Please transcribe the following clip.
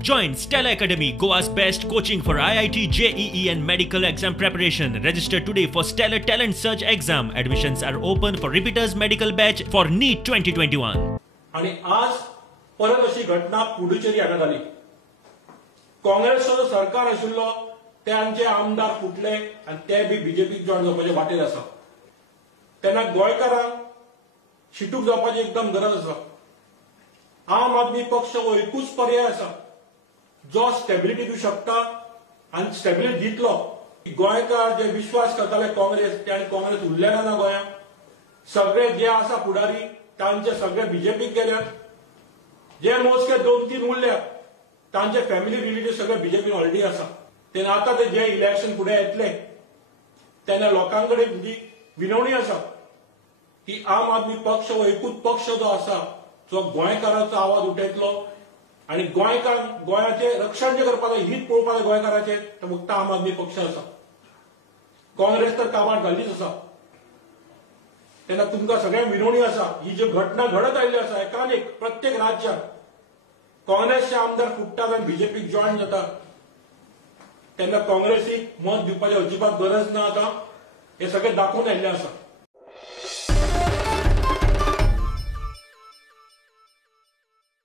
Join Stella Academy, Goa's best coaching for IIT, JEE and medical exam preparation. Register today for Stellar Talent Search exam. Admissions are open for repeaters medical batch for NEET 2021. आणि आज परत अशी घटना पुडुचेरी हांगा जाली. काँग्रेसचो सरकार आशिल्लो त्यांचे आमदार फुटले आणि ते बी बीजेपीक जॉइन जावपाचे वाटेर आसा. तेन्ना गोंयकारांक शिटूक जावपाची एकदम गरज आसा. आम आदमी पक्ष हो एकूच पर्याय आसा जो स्टेबिलिटी दिवंक शकता आनी स्टेबिलिटी दितलो. गोंयकार जे विश्वास करताले काँग्रेस ते आनी काँग्रेस उरले ना गोंयांत. सगळे जे आसा फुडारी तांचे सगळे बीजेपीक गेल्यात. जे मोजके 2-3 उरल्या तांचे फॅमिली रिलेटिव्ह सगळे बीजेपीन ऑलरेडी आसा. तेन्ना आतां ते जे इलेक्शन फुडें येतले तेन्ना लोकांकडे विनवणी आसा की आम आदमी पक्ष हो एकूच पक्ष जो आसा जो गोंयकारांचो आवाज उठयतलो आनी गोंयाचे रक्षण जे करपाक जाय हीच पळोवपाक जाय गोंयकारांचे तो फक्त आम आदमी पक्ष आसा. काँग्रेस तर काबाड घाल्लीच आसा. तेन्ना तुमकां सगळ्यांक विनवणी आसा ही जी घटना घडत आयिल्ली आसा एकान एक प्रत्येक राज्यांत काँग्रेसचे आमदार फुटतात आनी बीजेपीक जॉइन जातात तेन्ना काँग्रेसीक मत दिवपाची अजिबात गरज ना. आतां हे सगळें दाखोवन आयिल्लें आसा.